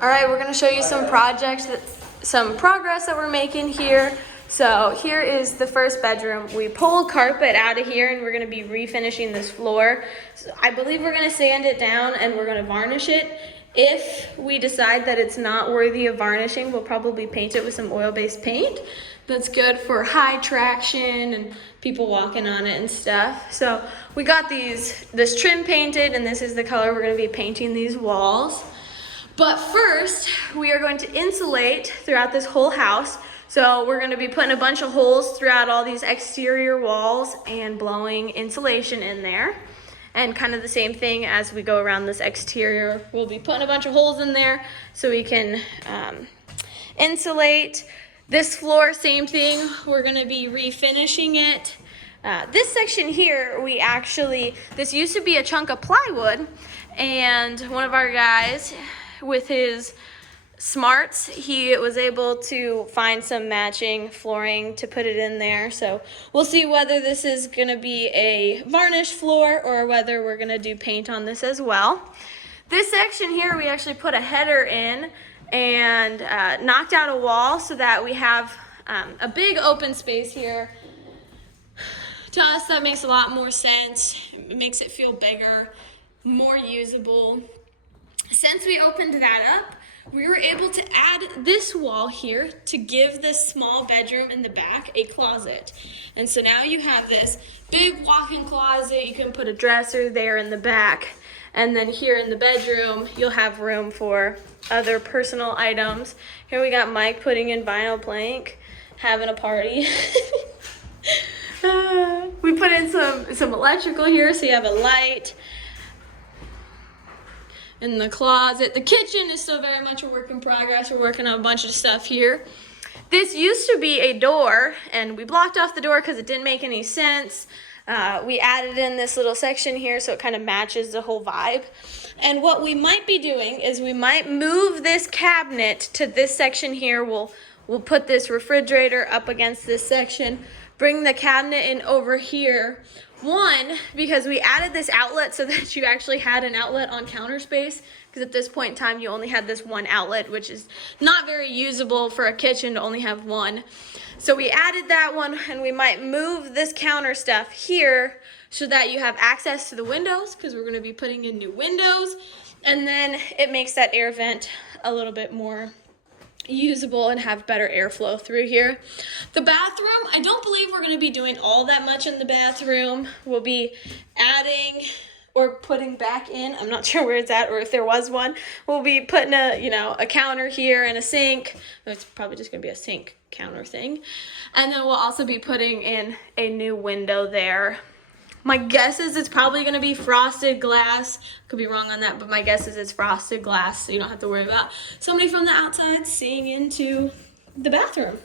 All right, we're gonna show you some some progress that we're making here. So here is the first bedroom. We pulled carpet out of here and we're gonna be refinishing this floor. So I believe we're gonna sand it down and we're gonna varnish it. If we decide that it's not worthy of varnishing, we'll probably paint it with some oil-based paint. That's good for high traction and people walking on it and stuff. So we got this trim painted, and this is the color we're gonna be painting these walls. But first, we are going to insulate throughout this whole house. So we're gonna be putting a bunch of holes throughout all these exterior walls and blowing insulation in there. And kind of the same thing as we go around this exterior. We'll be putting a bunch of holes in there so we can insulate. This floor, same thing. We're gonna be refinishing it. This section here, this used to be a chunk of plywood, and one of our guys, with his smarts, he was able to find some matching flooring to put it in there. So we'll see whether this is gonna be a varnished floor or whether we're gonna do paint on this as well. This section here, we actually put a header in and knocked out a wall so that we have a big open space here. To us, that makes a lot more sense. It makes it feel bigger, more usable. Since we opened that up, we were able to add this wall here to give this small bedroom in the back a closet. And so now you have this big walk-in closet. You can put a dresser there in the back. And then here in the bedroom, you'll have room for other personal items. Here we got Mike putting in vinyl plank, having a party. We put in some electrical here, so you have a light. In the closet. The kitchen is still very much a work in progress. We're working on a bunch of stuff here. This used to be a door, and we blocked off the door because it didn't make any sense. We added in this little section here so it kind of matches the whole vibe. And what we might be doing is we might move this cabinet to this section here. We'll put this refrigerator up against this section, bring the cabinet in over here. One, because we added this outlet so that you actually had an outlet on counter space, because at this point in time you only had this one outlet, which is not very usable for a kitchen to only have one. So we added that one, and we might move this counter stuff here so that you have access to the windows, because we're going to be putting in new windows, and then it makes that air vent a little bit more usable and have better airflow through here. The bathroom, I don't believe we're going to be doing all that much in the bathroom. We'll be adding or putting back in, I'm not sure where it's at or if there was one. We'll be putting a counter here and a sink. It's probably just going to be a sink counter thing. And then we'll also be putting in a new window there. My guess is it's probably going to be frosted glass. Could be wrong on that, but my guess is it's frosted glass, so you don't have to worry about somebody from the outside seeing into the bathroom.